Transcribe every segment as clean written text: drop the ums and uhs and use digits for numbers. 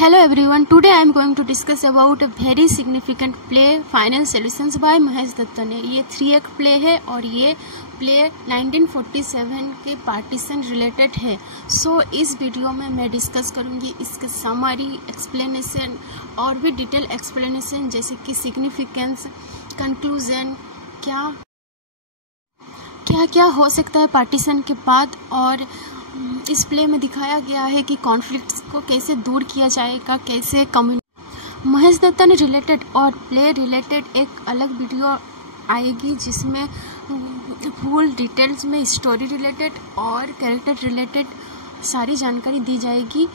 Hello everyone, today I am going to discuss about a very significant play Final Solutions by Mahesh Dutt ने। ये 3 act play है और ये play 1947 के partition related है। सो इस वीडियो में मैं डिस्कस करूँगी इसके समरी, एक्सप्लेनेशन और भी डिटेल एक्सप्लेनेशन, जैसे कि सिग्निफिकेंस, कंक्लूजन, क्या हो सकता है पार्टीशन के बाद। और इस प्ले में दिखाया गया है कि कॉन्फ्लिक्ट्स को कैसे दूर किया जाएगा, कैसे महेश दत्त ने रिलेटेड और प्ले रिलेटेड एक अलग वीडियो आएगी जिसमें फुल डिटेल्स में स्टोरी रिलेटेड और कैरेक्टर रिलेटेड सारी जानकारी दी जाएगी।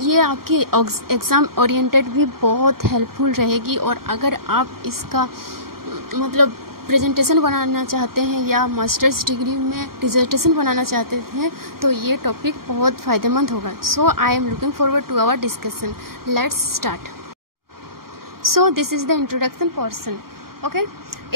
ये आपके एग्ज़ाम ओरिएंटेड भी बहुत हेल्पफुल रहेगी। और अगर आप इसका मतलब प्रेजेंटेशन बनाना चाहते हैं या मास्टर्स डिग्री में डिसर्टेशन बनाना चाहते हैं तो ये टॉपिक बहुत फ़ायदेमंद होगा। So I am looking forward to our discussion. Let's start. So this is the introduction portion. Okay,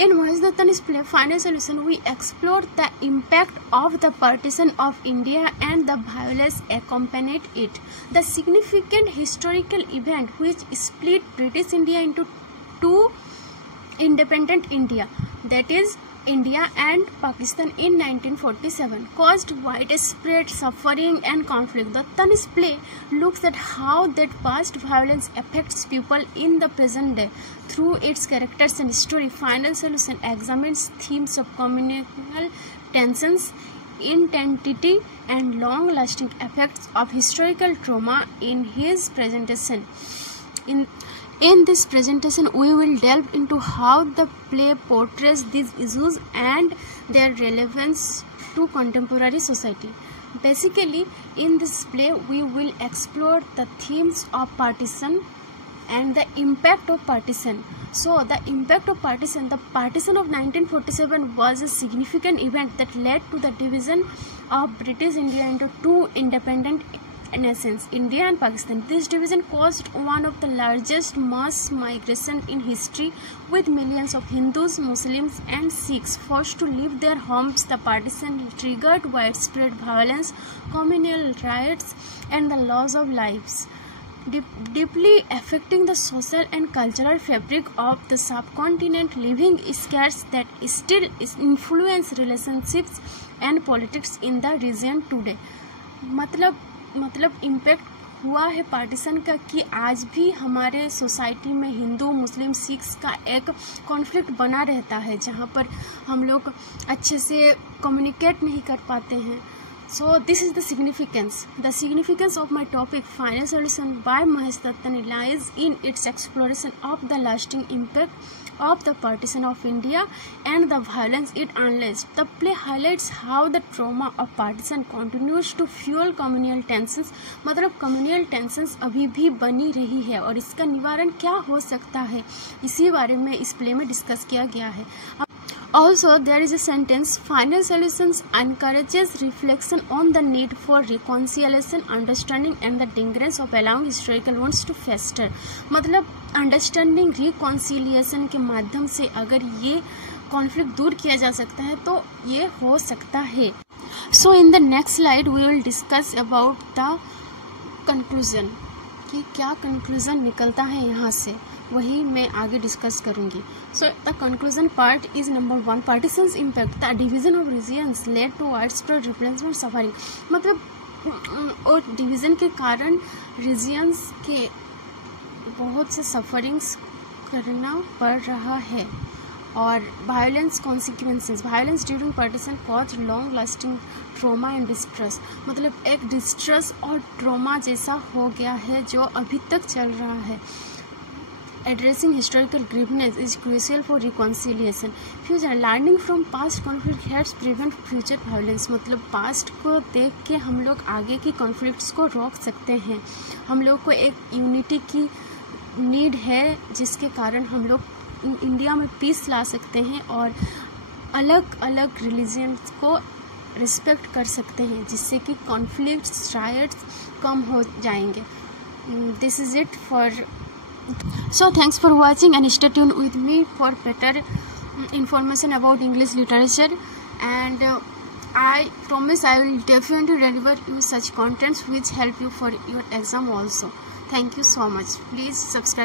in Mahesh Datta's play Final Solution, we explore the impact of the partition of India and the violence accompanied it. The significant historical event which split British India into two independent India, that is India and Pakistan in 1947, caused widespread suffering and conflict. Datta's play looks at how that past violence affects people in the present day. Through its characters and story, Final Solution examines themes of communal tensions, intensity, and long-lasting effects of historical trauma in his presentation. In this presentation, we will delve into how the play portrays these issues and their relevance to contemporary society. Basically, in this play, we will explore the themes of partition and the impact of partition. So, the impact of partition. The partition of 1947 was a significant event that led to the division of British India into two independent nations, India and Pakistan. This division caused one of the largest mass migration in history, with millions of Hindus, Muslims and Sikhs forced to leave their homes. The partition triggered widespread violence, communal riots and the loss of lives, deeply affecting the social and cultural fabric of the subcontinent, leaving scars that still influence relationships and politics in the region today. मतलब impact हुआ है partition का कि आज भी हमारे society में हिंदू, मुस्लिम, Sikhs का एक कॉन्फ्लिक्ट बना रहता है जहाँ पर हम लोग अच्छे से कम्युनिकेट नहीं कर पाते हैं. So this is the significance. The significance of my topic Final Solution by Mahesh Datta lies in its exploration of the lasting impact of the partition of India and the violence it unleashed. The play highlights how the trauma of partition continues to fuel communal tensions. मतलब communal tensions अभी भी बनी रही है और इसका निवारण क्या हो सकता है, इसी बारे में इस प्ले में डिस्कस किया गया है. Also, there is a sentence, Final Solutions encourages reflection on the need for reconciliation, understanding and the dangerous of allowing historical wounds to fester. मतलब अंडरस्टैंडिंग, रिकॉन्सिलिएशन के माध्यम से अगर ये कॉन्फ्लिक्ट दूर किया जा सकता है तो ये हो सकता है. So in the next slide we will discuss about the conclusion, कि क्या कंक्लूजन निकलता है यहाँ से, वही मैं आगे डिस्कस करूँगी. So the conclusion part is number 1, partitions impact. The division of regions led to widespread replacement suffering. मतलब और डिवीज़न के कारण रीजन्स के बहुत से सफरिंग्स करना पड़ रहा है. और violence consequences. Violence during partition cause long lasting trauma and distress. मतलब एक डिस्ट्रेस और ट्रोमा जैसा हो गया है जो अभी तक चल रहा है. Addressing historical grievances is crucial for reconciliation. Future learning from past conflict helps prevent future violence. मतलब पास्ट को देख के हम लोग आगे की कॉन्फ्लिक्ट्स को रोक सकते हैं. हम लोग को एक यूनिटी की नीड है जिसके कारण हम लोग इंडिया में पीस ला सकते हैं और अलग अलग रिलीजन्स को रिस्पेक्ट कर सकते हैं जिससे कि कॉन्फ्लिक्ट्स, रायट्स कम हो जाएंगे. This is it for. So thanks for watching and stay tuned with me for better information about English literature, and I promise I will definitely deliver you such contents which help you for your exam also. Thank you so much. Please subscribe.